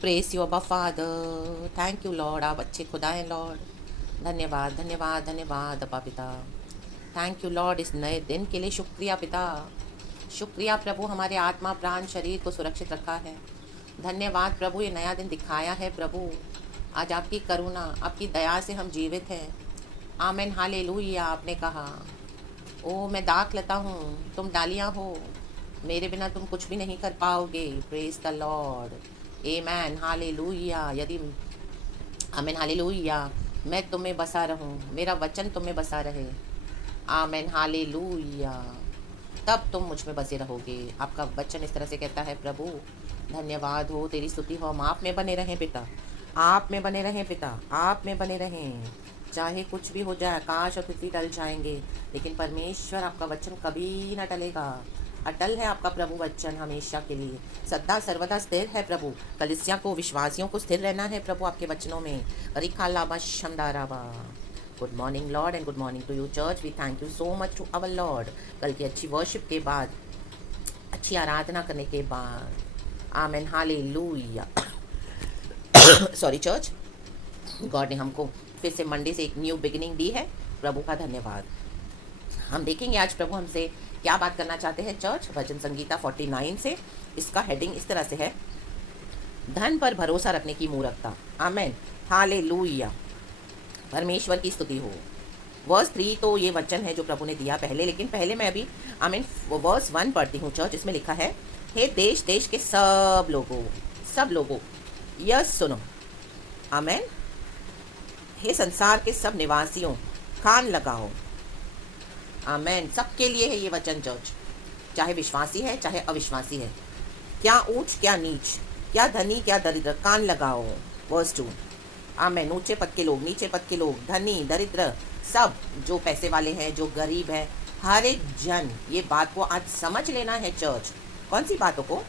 Press you अबा father, thank you Lord, आप अच्छे खुदा हैं लॉर्ड। धन्यवाद धन्यवाद धन्यवाद अबा पिता। थैंक यू लॉर्ड, इस नए दिन के लिए शुक्रिया पिता। शुक्रिया प्रभु, हमारे आत्मा प्राण शरीर को सुरक्षित रखा है। धन्यवाद प्रभु, ये नया दिन दिखाया है प्रभु। आज आपकी करुणा आपकी दया से हम जीवित हैं। Amen hallelujah. आपने कहा, ओ मैं दाख लता हूँ, तुम डालियाँ हो, मेरे बिना तुम कुछ भी नहीं कर पाओगे। Praise the Lord. Amen hallelujah. यदि आमेन हालेलुया, मैं तुम्हें बसा रहूं, मेरा वचन तुम्हें बसा रहे। आमेन हालेलुया, तब तुम मुझ में बसे रहोगे। आपका वचन इस तरह से कहता है प्रभु। धन्यवाद हो, तेरी स्तुति हो। हम आप में बने रहें पिता, आप में बने रहें पिता, आप में बने रहें। चाहे कुछ भी हो जाए, आकाश और पृथ्वी टल जाएंगे, लेकिन परमेश्वर आपका वचन कभी ना टलेगा। अटल है आपका प्रभु वचन हमेशा के लिए, सदा सर्वदा स्थिर है प्रभु। कलिसिया को, विश्वासियों को स्थिर रहना है प्रभु आपके वचनों में। रिखा लाबा शंदाराबा। Good morning Lord and good morning to you church. We thank you so much to our Lord. कल की अच्छी वर्शिप के बाद, अच्छी आराधना करने के बाद, amen hallelujah. Sorry church, God ने हमको फिर से मंडे से एक न्यू बिगिनिंग दी है। प्रभु का धन्यवाद। हम देखेंगे आज प्रभु हमसे क्या बात करना चाहते हैं चर्च। भजन संगीता 49 से। इसका हेडिंग इस तरह से है, धन पर भरोसा रखने की मूर्खता। Amen hallelujah. परमेश्वर की स्तुति हो। वर्स 3 तो ये वचन है जो प्रभु ने दिया पहले, लेकिन पहले मैं अभी आमीन वर्स 1 पढ़ती हूँ चर्च। इसमें लिखा है, हे देश देश के सब लोगों यह सुनो। आमेन। हे संसार के सब निवासियों, कान लगाओ। आमेन। सबके लिए है ये वचन चर्च, चाहे विश्वासी है चाहे अविश्वासी है, क्या ऊंच क्या नीच, क्या धनी क्या दरिद्र, कान लगाओ। वर्स 2। आमेन। ऊंचे पद के लोग, नीचे पद के लोग, धनी दरिद्र, सब जो पैसे वाले हैं, जो गरीब है, हर एक जन ये बात को आज समझ लेना है चर्च। कौन सी बातों को?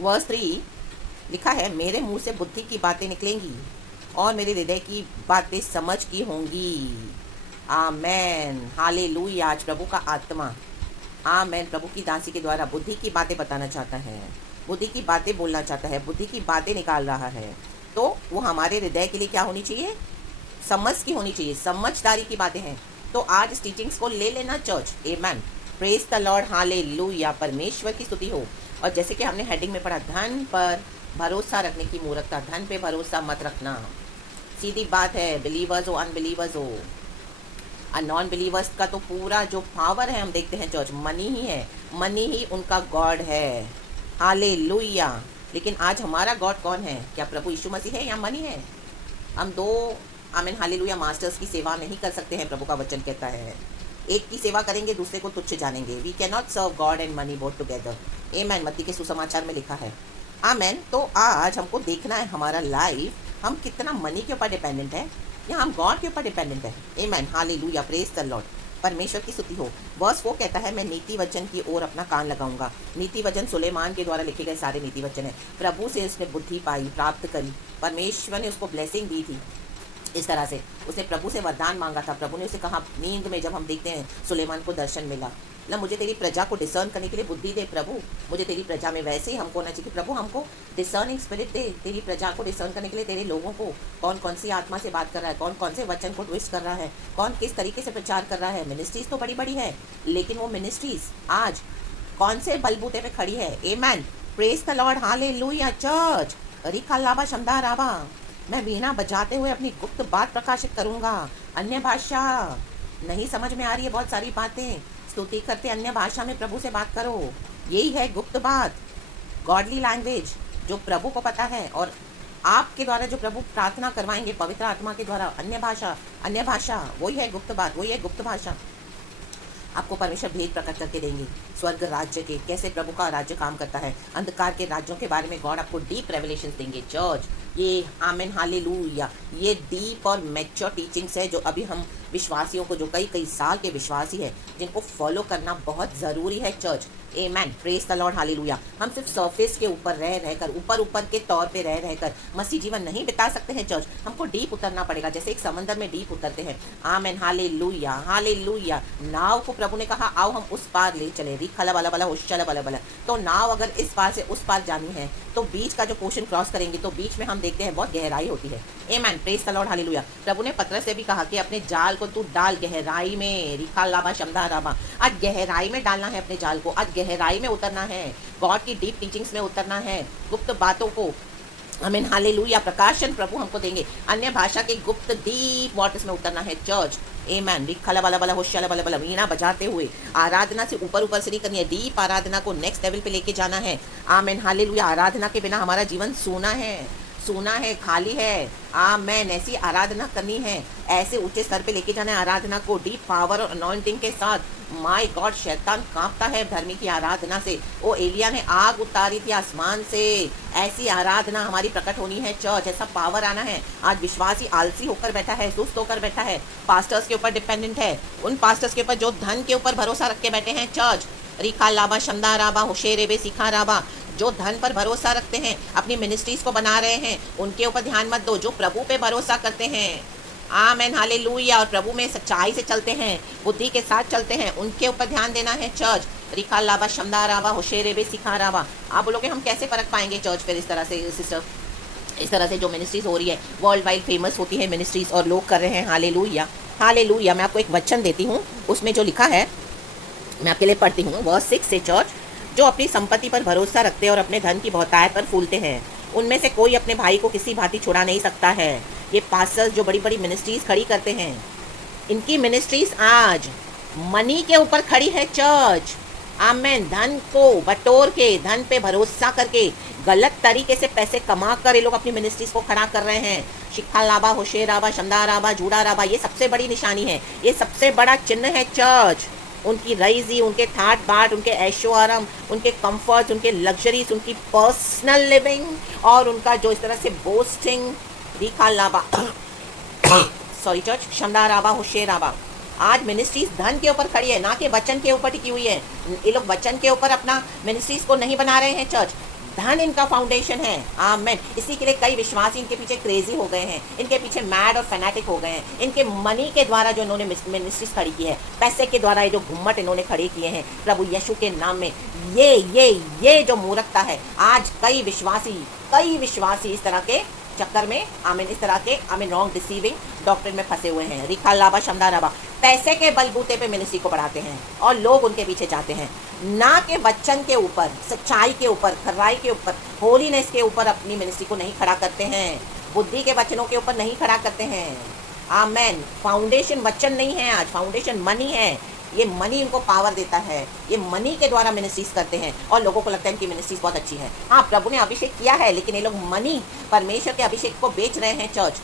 वर्स 3 लिखा है, मेरे मुंह से बुद्धि की बातें निकलेंगी और मेरे हृदय की बातें समझ की होंगी। Amen hallelujah. आज प्रभु का आत्मा, आमेन, प्रभु की दासी के द्वारा बुद्धि की बातें बताना चाहता है, बुद्धि की बातें बोलना चाहता है, बुद्धि की बातें निकाल रहा है। तो वो हमारे हृदय के लिए क्या होनी चाहिए? समझ की होनी चाहिए, समझदारी की बातें हैं। तो आज इस टीचिंग्स को ले लेना church. Amen. Praise the Lord hallelujah. परमेश्वर की स्तुति हो। और जैसे कि हमने हेडिंग में पढ़ा, धन पर भरोसा रखने की मूर्खता। धन पे भरोसा मत रखना। सीधी बात है, बिलीवर्स हो अनबिलीवर्स हो, नॉन बिलीवर्स का तो पूरा जो पावर है हम देखते हैं चर्च, मनी ही है। मनी ही उनका गॉड है। हालेलुया। लेकिन आज हमारा गॉड कौन है? क्या प्रभु यीशु मसीह है या मनी है? हम दो, आमीन हालेलुया, मास्टर्स की सेवा नहीं कर सकते हैं। प्रभु का वचन कहता है, एक की सेवा करेंगे दूसरे को तुच्छ जानेंगे। We can not serve God and money both together. Amen. मत्ती के सुसमाचार में लिखा है। आमेन। तो आज हमको देखना है हमारा लाइफ, हम कितना मनी के ऊपर डिपेंडेंट है या हम गॉड के ऊपर डिपेंडेंट है। Amen hallelujah. Praise the Lord. परमेश्वर की स्तुति हो। वर्स 4 कहता है, मैं नीति वचन की ओर अपना कान लगाऊंगा। नीति वचन सुलेमान के द्वारा लिखे गए सारे नीति वचन है। प्रभु से उसने बुद्धि पाई, प्राप्त करी। परमेश्वर ने उसको ब्लेसिंग दी थी। इस तरह से उसने प्रभु से वरदान मांगा था। प्रभु ने उसे कहा, नींद में जब हम देखते हैं सुलेमान को दर्शन मिला ना, मुझे तेरी प्रजा को डिसर्न करने के लिए बुद्धि दे प्रभु, मुझे तेरी प्रजा में वैसे ही हमको होना चाहिए कि प्रभु हमको डिसर्निंग स्पिरिट दे, तेरी प्रजा को डिसर्न करने के लिए, तेरे लोगों को कौन कौन सी आत्मा से बात कर रहा है, कौन कौन से वचन को ट्विस्ट कर रहा है, कौन किस तरीके से प्रचार कर रहा है। मिनिस्ट्रीज तो बड़ी बड़ी है, लेकिन वो मिनिस्ट्रीज आज कौन से बलबूते पे खड़ी है। Amen. Praise the Lord hallelujah. Church रिखा लाबा शमदा राबा। मैं वीणा बजाते हुए अपनी गुप्त बात प्रकाशित करूंगा। अन्य भाषा नहीं समझ में आ रही है, बहुत सारी बातें, स्तुति करते अन्य भाषा में प्रभु से बात करो। यही है गुप्त बात, गॉडली लैंग्वेज जो प्रभु को पता है। और आपके द्वारा जो प्रभु प्रार्थना करवाएंगे पवित्र आत्मा के द्वारा, अन्य भाषा वही है गुप्त बात, वही है गुप्त भाषा। आपको परमेश्वर भेद प्रकट करके देंगे स्वर्ग राज्य के, कैसे प्रभु का राज्य काम करता है। अंधकार के राज्यों के बारे में गॉड आपको डीप रेवलेशन देंगे चर्च। ये आमेन हालेलुया। ये डीप और मैच्योर टीचिंग्स है जो अभी हम विश्वासियों को, जो कई कई साल के विश्वासी है, जिनको फॉलो करना बहुत ज़रूरी है church. Amen. Praise the Lord hallelujah. हम सिर्फ सरफेस के ऊपर रहकर, ऊपर के तौर पे रहकर मसीह जीवन नहीं बिता सकते हैं चर्च। हमको डीप उतरना पड़ेगा, जैसे एक समंदर में डीप उतरते हैं। Amen hallelujah hallelujah. नाव को प्रभु ने कहा, आओ हम उस पार ले चले। रिखला वाला वाला होशला वाला वाला। तो नाव अगर इस पार से उस पार जानी है तो बीच का जो पोर्शन क्रॉस करेंगे तो बीच में हम देखते हैं बहुत गहराई होती है। Amen, praise the Lord, hallelujah. प्रभु ने पतरस से भी कहा कि अपने जाल को तू डाल गहराई में, रिखा लाबा शमदा राबा। आज गहराई में डालना है अपने जाल को, आज गहराई में उतरना है, गॉड की डीप टीचिंग्स में उतरना है, गुप्त बातों को, आमीन, हालेलुया, प्रकाशन प्रभु हमको देंगे। अन्य भाषा के गुप्त डीप वाटर्स में उतरना है चर्च। आमेन, रिखला वाला वाला होशियाला वाला वाला वीणा बजाते हुए आराधना से ऊपर ऊपर से नहीं करनी है, डीप आराधना को नेक्स्ट लेवल पे लेके जाना है। आमीन, हालेलुया। आराधना के बिना हमारा जीवन सूना है, सूना है, खाली है। आमेन, ऐसी आराधना करनी है, ऐसे ऊंचे स्तर पे लेके जाना है आराधना को, डीप पावर और अनॉइंटिंग के साथ। माय गॉड, शैतान कांपता है धर्मी की आराधना से। ओ एलिया ने आग उतारी थी आसमान से, ऐसी आराधना हमारी प्रकट होनी है चर्च, ऐसा पावर आना है। आज विश्वासी आलसी होकर बैठा है, सुस्त होकर बैठा है, पास्टर्स के ऊपर डिपेंडेंट है, उन पास्टर्स के ऊपर जो धन के ऊपर भरोसा रख के बैठे हैं चर्च। रिखा लाबा शमदा राबा होशेरेबे सिखा राबा, जो धन पर भरोसा रखते हैं, अपनी मिनिस्ट्रीज को बना रहे हैं, उनके ऊपर ध्यान मत दो। जो प्रभु पे भरोसा करते हैं, आमेन, हालेलुया, और प्रभु में सच्चाई से चलते हैं, बुद्धि के साथ चलते हैं, उनके ऊपर ध्यान देना है चर्च। रिखा लाबा शमदा राबा होशेरेबे सिखा राबा। आप बोलोगे हम कैसे परख पाएंगे चर्च फिर इस तरह से सिस्टर, इस तरह से जो मिनिस्ट्रीज हो रही है, वर्ल्ड वाइड फेमस होती है मिनिस्ट्रीज और लोग कर रहे हैं, हालेलुया, हालेलुया। मैं आपको एक वचन देती हूँ, उसमें जो लिखा है मैं आपके लिए पढ़ती हूँ, वर्स 6 से चर्च। जो अपनी संपत्ति पर भरोसा रखते हैं और अपने धन की बहुतायत पर फूलते हैं, उनमें से कोई अपने भाई को किसी भांति छुड़ा नहीं सकता है। ये पास्टर्स जो बड़ी बड़ी मिनिस्ट्रीज खड़ी करते हैं, इनकी मिनिस्ट्रीज आज मनी के ऊपर खड़ी है चर्च। आमेन, धन को बटोर के, धन पे भरोसा करके गलत तरीके से पैसे कमा कर ये लोग अपनी मिनिस्ट्रीज को खड़ा कर रहे हैं। शिखा लाबा, होशे राबा, शमदा राबा, जूड़ा राबा, ये सबसे बड़ी निशानी है, ये सबसे बड़ा चिन्ह है चर्च। उनकी रईजी, उनके ठाट बाट, उनके ऐशो आराम, उनके कंफर्ट्स, उनके लग्जरीज, उनकी पर्सनल लिविंग और उनका जो इस तरह से बोस्टिंग, रिखा लाबा सॉरी चर्च, शमदा राबा, होशे राबा। आज मिनिस्ट्रीज धन के ऊपर खड़ी है, ना कि वचन के ऊपर टिकी हुई है। ये लोग वचन के ऊपर अपना मिनिस्ट्रीज को नहीं बना रहे हैं चर्च, धन इनका फाउंडेशन है। आमेन। इसी के लिए कई विश्वासी इनके पीछे क्रेजी हो गए हैं, इनके पीछे मैड और फैनेटिक हो गए हैं। इनके मनी के द्वारा जो इन्होंने मिनिस्ट्रीज खड़ी की है, पैसे के द्वारा ये जो घुम्मट इन्होंने खड़े किए हैं प्रभु यीशु के नाम में, ये जो मूर्खता है, आज कई विश्वासी इस तरह के चक्कर में, आमीन, इस तरह के आमीन रॉन्ग डिसीविंग डॉक्ट्रिन में फंसे हुए हैं। रिखा लाबा शमदा राबा, पैसे के बलबूते पे मिनिस्ट्री को बढ़ाते हैं और लोग उनके पीछे जाते हैं, ना कि वचन के ऊपर, सच्चाई के ऊपर, खराई के ऊपर, होलीनेस के ऊपर अपनी मिनिस्ट्री को नहीं खड़ा करते हैं, बुद्धि के वचनों के ऊपर नहीं खड़ा करते हैं। आमेन। फाउंडेशन वचन नहीं है, आज फाउंडेशन मनी है। ये मनी इनको पावर देता है, ये मनी के द्वारा मिनिस्ट्रीज करते हैं और लोगों को लगता है कि मिनिस्ट्रीज बहुत अच्छी है। हाँ, प्रभु ने अभिषेक किया है, लेकिन ये लोग मनी, परमेश्वर के अभिषेक को बेच रहे हैं church.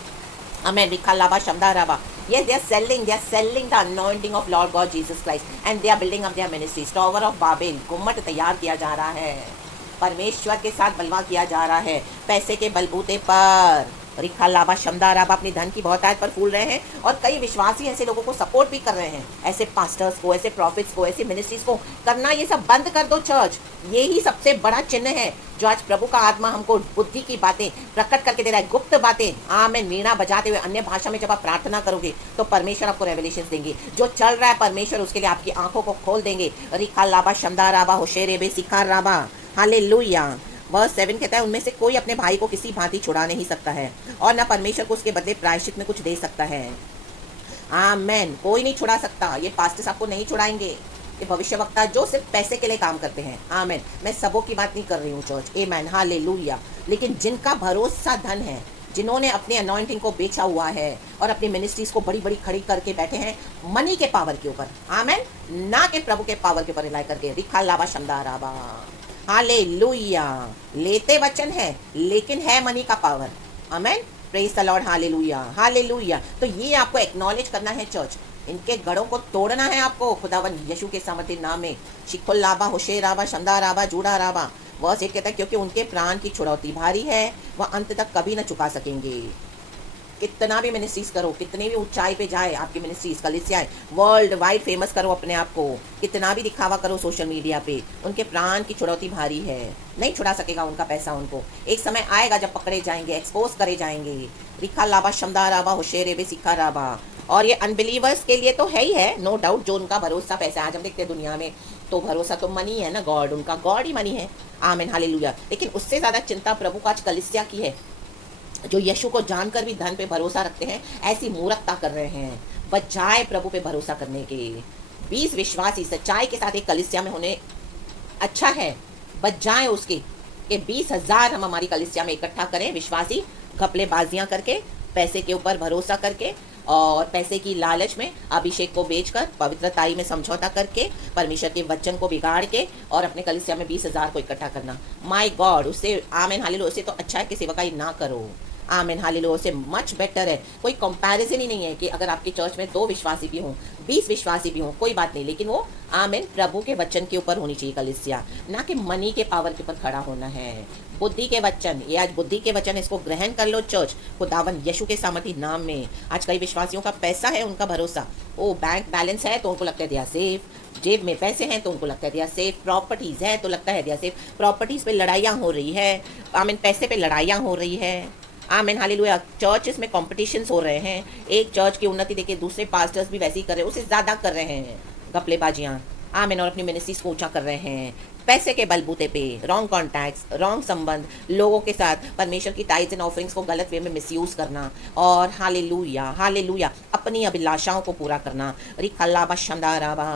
Amen. Rikalaba Shamdaraba. Yes, they are selling the anointing of Lord God Jesus Christ, and they are building up their ministries. Tower of Babel, गुम्मट तैयार किया जा रहा है, परमेश्वर के साथ बलवा किया जा रहा है, पैसे के बलबूते पर। रिखा लाबा शमदा राबा अपनी धन की बहुतायत पर फूल रहे हैं और कई विश्वासी ऐसे लोगों को सपोर्ट भी कर रहे हैं, ऐसे पास्टर्स को, ऐसे प्रॉफिट्स को, ऐसे मिनिस्ट्रीज को करना। ये सब बंद कर दो चर्च। ये ही सबसे बड़ा चिन्ह है जो आज प्रभु का आत्मा हमको बुद्धि की बातें प्रकट करके दे रहा है, गुप्त बातें। आमेन। वीणा बजाते हुए अन्य भाषा में जब आप प्रार्थना करोगे तो परमेश्वर आपको रेवलेशंस देंगे। जो चल रहा है परमेश्वर उसके लिए आपकी आंखों को खोल देंगे। रिखा लाबा शमदा राबा होशेरेबे सिखार राबा, हालेलुया। वर्स 7 कहता है, उनमें से कोई अपने भाई को किसी भांति छुड़ा नहीं सकता है और न परमेश्वर को उसके बदले प्रायश्चित में कुछ दे सकता है। आमेन। कोई नहीं छुड़ा सकता, ये पास्टर्स आपको नहीं छुड़ाएंगे, ये भविष्यवक्ता जो सिर्फ पैसे के लिए काम करते हैं। आमेन। मैं सबों की बात नहीं कर रही हूँ चर्च, आमेन, हालेलुया। लेकिन जिनका भरोसा धन है, जिन्होंने अपने अनॉइंटिंग को बेचा हुआ है और अपनी मिनिस्ट्रीज को बड़ी बड़ी खड़ी करके बैठे हैं मनी के पावर के ऊपर, आमेन, ना कि प्रभु के पावर के ऊपर रिलाई करके। रिखा लाबा शमदा राबा, हालेलुया। लेते वचन है लेकिन है मनी का power. Amen. Praise the Lord, hallelujah, hallelujah. तो ये आपको एक्नॉलेज करना है चर्च, इनके गढ़ों को तोड़ना है आपको खुदावन यीशु के सामर्थ्य नाम में। शिखुल लाबा, होशे राबा, शमदा राबा, जूड़ा राबा। वर्स 8 कहता है, क्योंकि उनके प्राण की छुड़ौती भारी है, वह अंत तक कभी न चुका सकेंगे। कितना भी मिनिस्ट्रीज करो, कितनी भी ऊंचाई पे जाए आपकी मिनिस्ट्रीज, कलीसियाएं वर्ल्ड वाइड फेमस करो अपने आप को, कितना भी दिखावा करो सोशल मीडिया पे, उनके प्राण की छुड़ौती भारी है, नहीं छुड़ा सकेगा उनका पैसा उनको। एक समय आएगा जब पकड़े जाएंगे, एक्सपोज करे जाएंगे। रिखा लाबा शमदा राबा होशेरेबे सिखा राबा। और ये अनबिलीवर्स के लिए तो है ही है, नो डाउट, जो उनका भरोसा पैसा। आज हम देखते हैं दुनिया में तो भरोसा तो मनी है ना, गॉड, उनका गॉड ही मनी है। आमीन, हालेलुया। लेकिन उससे ज़्यादा चिंता प्रभु को आज कलीसिया की है, जो यीशु को जानकर भी धन पे भरोसा रखते हैं, ऐसी मूर्खता कर रहे हैं बजाय प्रभु पे भरोसा करने के। 20 विश्वासी सच्चाई के साथ एक कलीसिया में होने अच्छा है, बजाय उसके कि 20,000 हम हमारी कलीसिया में इकट्ठा करें विश्वासी, घपलेबाजियां करके, पैसे के ऊपर भरोसा करके और पैसे की लालच में अभिषेक को बेचकर, पवित्रताई में समझौता करके, परमेश्वर के वचन को बिगाड़ के और अपने कलीसिया में 20,000 को इकट्ठा करना। माय गॉड, उससे आमीन हालेलुया, उससे तो अच्छा है कि सेवकाई ना करो। आमीन हालेलुया, उससे मच बेटर है। कोई कंपैरिजन ही नहीं है कि अगर आपकी चर्च में 2 विश्वासी भी हों, 20 विश्वासी भी हों, कोई बात नहीं, लेकिन वो आमीन प्रभु के वचन के ऊपर होनी चाहिए कलीसिया, ना कि मनी के पावर के ऊपर खड़ा होना है। बुद्धि के वचन, ये आज बुद्धि के वचन, इसको ग्रहण कर लो चर्च, खुदावन यीशु के सामर्थी नाम में। आज कई विश्वासियों का पैसा है उनका भरोसा, ओ बैंक बैलेंस है तो उनको लगता है दिया सेफ, जेब में पैसे हैं तो उनको लगता है दिया सेफ, प्रॉपर्टीज है तो लगता है दिया सेफ। प्रॉपर्टीज पे लड़ाइयाँ हो रही है, आमीन पैसे पे लड़ाइयाँ हो रही है। आमीन हालेलुया। चर्चेस में कॉम्पिटिशन्स हो रहे हैं, एक चर्च की उन्नति देखिए दूसरे पास्टर्स भी वैसे ही कर रहे हैं, उससे ज़्यादा कर रहे हैं घपलेबाजियाँ। आमीन, और अपनी मिनिस्ट्रीज को ऊंचा कर रहे हैं पैसे के बलबूते पे, रॉन्ग कॉन्टैक्ट्स, रॉन्ग संबंध लोगों के साथ, परमेश्वर की टाइट्स एंड ऑफरिंग्स को गलत वे में मिसयूज करना, और हालेलुया हालेलुया अपनी अभिलाषाओं को पूरा करना। रिखल्लाबा शंदाराबा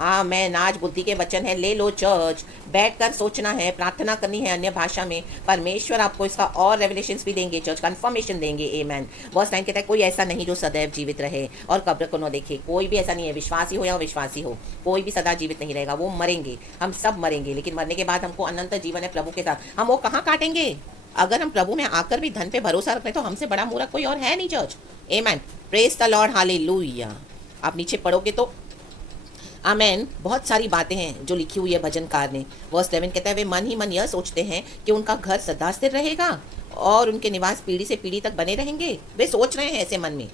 आमेन। आज बुद्धि के वचन है, ले लो चर्च, बैठकर सोचना है, प्रार्थना करनी है अन्य भाषा में, परमेश्वर आपको इसका और रेवलेशंस भी देंगे, चर्च कंफर्मेशन देंगे। आमेन। वर्स 9 कहता है, कोई ऐसा नहीं जो सदैव जीवित रहे और कब्र को न देखे। कोई भी ऐसा नहीं है, विश्वासी हो या अविश्वासी हो, कोई भी सदा जीवित नहीं रहेगा। वो मरेंगे, हम सब मरेंगे, लेकिन मरने के बाद हमको अनंत जीवन है प्रभु के साथ। हम वो कहाँ काटेंगे? अगर हम प्रभु में आकर भी धन पे भरोसा रख रहे तो हमसे बड़ा मूर्ख कोई और है नहीं church. Amen. Praise the Lord, hallelujah. आप नीचे पढ़ोगे तो आमेन, बहुत सारी बातें हैं जो लिखी हुई है भजनकार ने। वर्स 11 कहता है, वे मन ही मन यह सोचते हैं कि उनका घर सदा स्थिर रहेगा और उनके निवास पीढ़ी से पीढ़ी तक बने रहेंगे। वे सोच रहे हैं ऐसे मन में,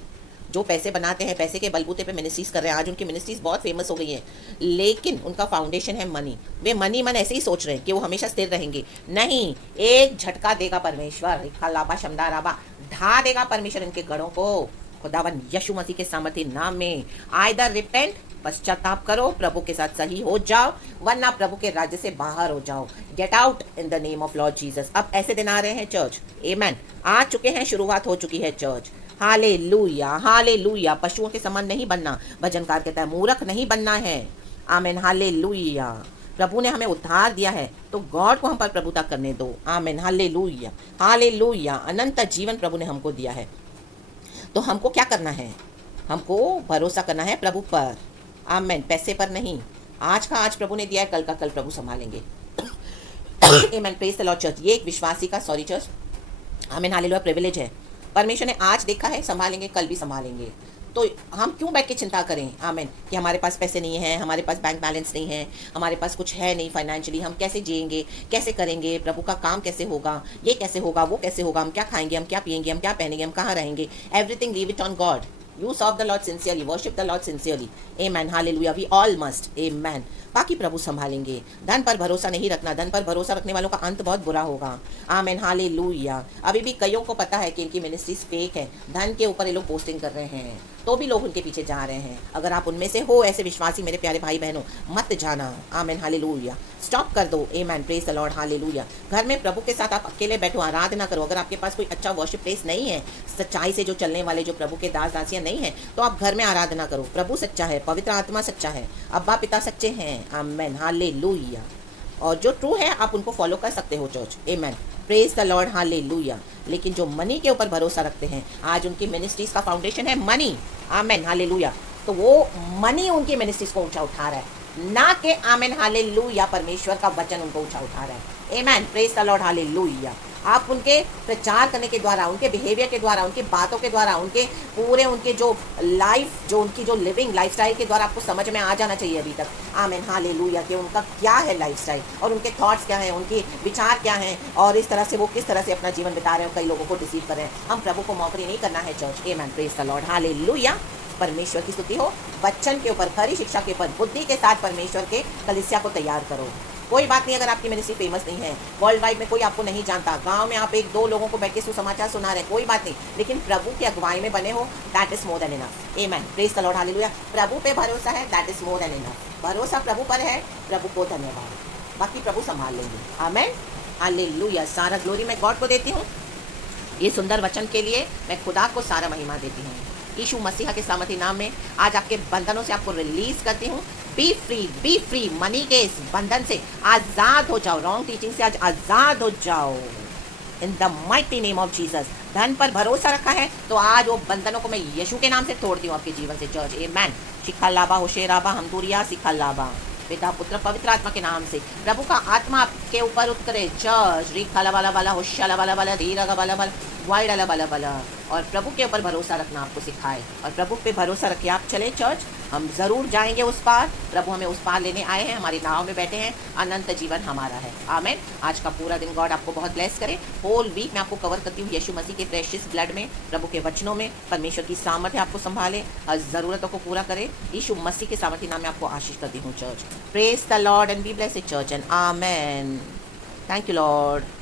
जो पैसे बनाते हैं, पैसे के बलबूते पे मिनिस्ट्रीज कर रहे हैं। आज उनकी मिनिस्ट्रीज बहुत फेमस हो गई हैं, लेकिन उनका फाउंडेशन है मनी। वे मनी मन ऐसे ही सोच रहे हैं कि वो हमेशा स्थिर रहेंगे। नहीं, एक झटका देगा परमेश्वर, खलाबा शमदाराबा, ढा देगा परमेश्वर इनके गढ़ों को, खुदावन यीशु मसीह के सामर्थी नाम में। आइदर रिपेंट, पश्चाताप करो, प्रभु के साथ सही हो जाओ, वरना प्रभु के राज्य से बाहर हो जाओ। Get out in the name of Lord Jesus. अब ऐसे दिन आ रहे हैं चर्च, आमेन, आ चुके हैं, शुरुआत हो चुकी है चर्च। Hallelujah hallelujah. पशुओं के समान नहीं बनना, भजनकार कहता है, मूर्ख नहीं बनना है। आमेन, हालेलुया। प्रभु ने हमें उद्धार दिया है तो गॉड को हम पर प्रभुता करने दो। आमेन, हालेलुया हालेलुया। अनंत जीवन प्रभु ने हमको दिया है, तो हमको क्या करना है? हमको भरोसा करना है प्रभु पर। आमेन, पैसे पर नहीं। आज का आज प्रभु ने दिया है, कल का कल प्रभु संभालेंगे। आमेन, प्रेज द लॉर्ड चर्च। ये एक विश्वासी का, sorry church, amen hallelujah, privilege है। परमेश्वर ने आज देखा है, संभालेंगे, कल भी संभालेंगे। तो हम क्यों बैठ के चिंता करें? आमेन, कि हमारे पास पैसे नहीं है, हमारे पास बैंक बैलेंस नहीं है, हमारे पास कुछ है नहीं फाइनेंशियली, हम कैसे जिएंगे, कैसे करेंगे, प्रभु का काम कैसे होगा, ये कैसे होगा, वो कैसे होगा, हम क्या खाएंगे, हम क्या पिएंगे, हम क्या पहनेंगे, हम कहाँ रहेंगे? Everything leave it on God. You serve the Lord sincerely, worship the Lord sincerely. Amen, hallelujah. We all must. Amen. बाकी प्रभु संभालेंगे। धन पर भरोसा नहीं रखना, धन पर भरोसा रखने वालों का अंत बहुत बुरा होगा। आमेन, हालेलुया। अभी भी कईयों को पता है कि इनकी मिनिस्ट्रीज फेक है, धन के ऊपर ये लोग पोस्टिंग कर रहे हैं, तो भी लोग उनके पीछे जा रहे हैं। अगर आप उनमें से हो ऐसे विश्वासी, मेरे प्यारे भाई बहनों, मत जाना। आमेन, हालेलुया। स्टॉप कर दो। आमेन, प्रेज द लॉर्ड, हालेलुया। घर में प्रभु के साथ आप अकेले बैठो, आराधना करो। अगर आपके पास कोई अच्छा वर्शिप प्लेस नहीं है, सच्चाई से जो चलने वाले जो प्रभु के दास दासियां नहीं है, तो आप घर में आराधना करो। प्रभु सच्चा है, पवित्र आत्मा सच्चा है, अब्बा पिता सच्चे हैं। आमेन, हालेलुया। और जो ट्रू है आप उनको फॉलो कर सकते हो church. Amen, praise the Lord, hallelujah. लेकिन जो मनी के ऊपर भरोसा रखते हैं, आज उनकी मिनिस्ट्रीज का फाउंडेशन है मनी। आमेन, हालेलुया। तो वो मनी उनकी मिनिस्ट्रीज को ऊंचा उठा रहा है, ना कि आमेन हालेलुया परमेश्वर का वचन उनको ऊंचा उठा रहा है। Amen, praise the Lord, hallelujah. आप उनके प्रचार करने के द्वारा, उनके बिहेवियर के द्वारा, उनकी बातों के द्वारा, उनके पूरे उनके जो लाइफ, जो उनकी जो लिविंग लाइफस्टाइल के द्वारा आपको समझ में आ जाना चाहिए अभी तक। आमेन, हालेलुया, कि उनका क्या है लाइफस्टाइल और उनके थॉट्स क्या हैं, उनके विचार क्या हैं, और इस तरह से वो किस तरह से अपना जीवन बिता रहे हैं, कई लोगों को डिसीव कर रहे हैं। हम प्रभु को मौकरी नहीं करना है church. Amen, praise the Lord, hallelujah. परमेश्वर की स्तुति हो। वचन के ऊपर, खरी शिक्षा के ऊपर, बुद्धि के साथ परमेश्वर के कलीसिया को तैयार करो। कोई बात नहीं अगर आपकी मिनिस्ट्री फेमस नहीं है, वर्ल्ड वाइड में कोई आपको नहीं जानता, गांव में आप एक दो लोगों को बैठ के सुसमाचार सुना रहे हैं, कोई बात नहीं, लेकिन प्रभु की अगुवाई में बने हो, that is more than enough. Amen, praise the Lord, hallelujah. प्रभु पे भरोसा है, that is more than enough. भरोसा प्रभु पर है, प्रभु को धन्यवाद, बाकी प्रभु संभाल लेंगे। आमेन, हालेलुया। सारा ग्लोरी मैं गॉड को देती हूँ। ये सुंदर वचन के लिए मैं खुदा को सारा महिमा देती हूँ। यीशु मसीहा के सामर्थी नाम में आज आपके बंधनों से आपको रिलीज करती हूँ। बी फ्री, मनी के इस बंधन से आज़ाद हो जाओ, रॉन्ग टीचिंग से आज आज़ाद हो जाओ in the mighty name of Jesus. धन पर भरोसा रखा है तो आज वो बंधनों को मैं यीशु के नाम से तोड़ती हूँ आपके जीवन से। चर्च आमेन। शिखा लाभा होशेराबा हमदूरिया सिखा लाभा, पिता पुत्र पवित्र आत्मा के नाम से प्रभु का आत्मा आपके ऊपर उतरे। चर्च री खाला वाला वाला होशाला वाला वाला धीरा वाला वाला वाइड वाला वाला वाला, और प्रभु के ऊपर भरोसा रखना आपको सिखाए, और प्रभु पे भरोसा रखिए आप चले। चर्च हम ज़रूर जाएंगे उस पार, प्रभु हमें उस पार लेने आए हैं, हमारी नाव में बैठे हैं, अनंत जीवन हमारा है। आमेन। आज का पूरा दिन गॉड आपको बहुत ब्लेस करे। होल वीक मैं आपको कवर करती हूँ यीशु मसीह के प्रेशियस ब्लड में, प्रभु के वचनों में। परमेश्वर की सामर्थ्य आपको संभाले, हर ज़रूरतों को पूरा करे। यीशु मसीह के सामर्थ्य नाम में आपको आशीष करती हूँ। Church praise the Lord and be blessed church and amen. Thank you Lord.